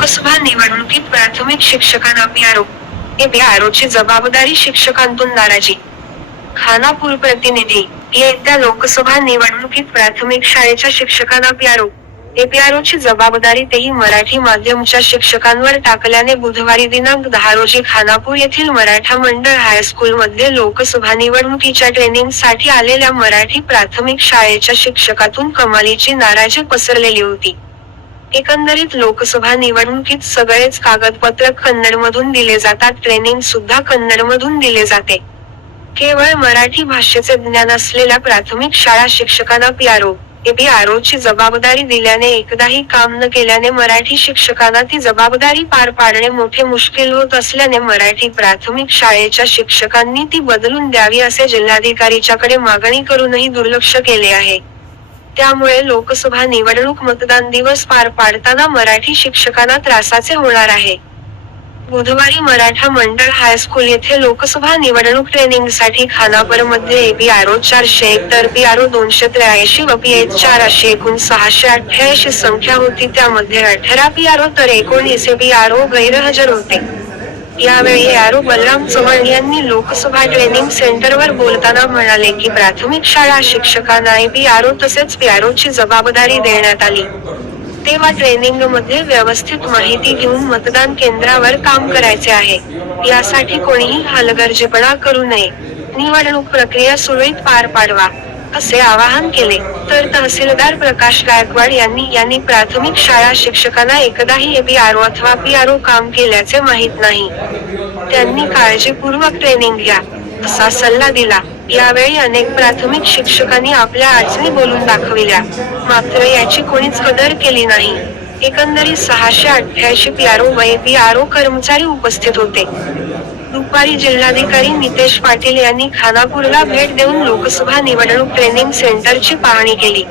लोकसभा निवडणुकीत प्राथमिक शिक्षकांना पीआरओ एपीआरओची जबाबदारी शिक्षकांतून नाराजी. खानापूर प्रतिनिधी येत्या लोकसभा निवडणुकीत प्राथमिक शाळेच्या शिक्षकांना पीआरओ एपीआरओची जबाबदारी तेही मराठी माध्यमच्या शिक्षकांवर टाकल्याने बुधवारी दिनांक दहा रोजी खानापूर येथील मराठा मंडळ हायस्कूलमध्ये लोकसभा निवडणुकीच्या ट्रेनिंगसाठी आलेल्या मराठी प्राथमिक शाळेच्या शिक्षकातून कमालीची नाराजी पसरलेली होती. एकंदरीत लोकसभा निवडणुकीत सगळेच कागदपत्र कन्नडमधून दिले जातात ट्रेनिंग सुद्धा कन्नडमधून दिले जाते. केवळ मराठी भाषेचे ज्ञान असलेल्या प्राथमिक शाळा शिक्षकांना पीआरओ एपीआरओ ची जबाबदारी दिल्याने एकदाही काम न केल्याने मराठी शिक्षकांना ती जबाबदारी पार पाडणे मोठे मुश्किल होत असल्याने मराठी प्राथमिक शाळेच्या शिक्षकांनी ती बदलून द्यावी असे जिल्हाधिकारीच्याकडे मागणी करूनही दुर्लक्ष केले आहे. त्यामुळे लोकसभा निवडणूक मतदान दिवस पार पाडताना मराठी शिक्षकांना त्रासाचे होणार आहे. बुधवारी मराठा मंडळ हायस्कूल येथे लोकसभा निवडणूक ट्रेनिंगसाठी खानापूरमध्ये ओ चारशे एक तर बी आर ओ दोनशे त्र्याऐंशी व पीएच चार अशी एकूण सहाशे अठ्ठ्याऐंशी संख्या होती. त्यामध्ये अठरा बी आर ओ तर एकोणीस बी आर ओ गैरहजर होते. यावेळी आरो बलराम चव्हाण यांनी लोकसभा ट्रेनिंग सेंटरवर बोलताना म्हणाले की प्राथमिक शाळा शिक्षकांना बी आरो तसेच पीआरओ जबाबदारी देण्यात आली. तेव्हा ट्रेनिंगमध्ये व्यवस्थित माहिती घेऊन मतदान केंद्रावर काम करायचे आहे. यासाठी कोणीही हलगर्जीपणा करू नये. निवडणूक प्रक्रिया सुरळीत पार पाडवा. असे आवाहन केले. तर तहसीलदार प्रकाश गायकवाड यांनी यांनी प्राथमिक शाळा शिक्षकांना एकदाही एपीआरओ अथवा पीआरओ काम केल्याचे माहीत नाही. त्यांनी काळजीपूर्वक ट्रेनिंग घ्या असा सल्ला दिला. यावेळी अनेक प्राथमिक शिक्षकांनी आपल्या अडचणी बोलून दाखविल्या. मात्र याची कोणीच कदर केली नाही. एकंदरीत सहाशे अठ्ठ्याऐंशी पीआरओ व एपीआरओ कर्मचारी उपस्थित होते. दुपारी जिल्हाधिकारी नितेश पाटील यांनी खानापूरला भेट देऊन लोकसभा निवडणूक ट्रेनिंग सेंटरची पाहणी केली.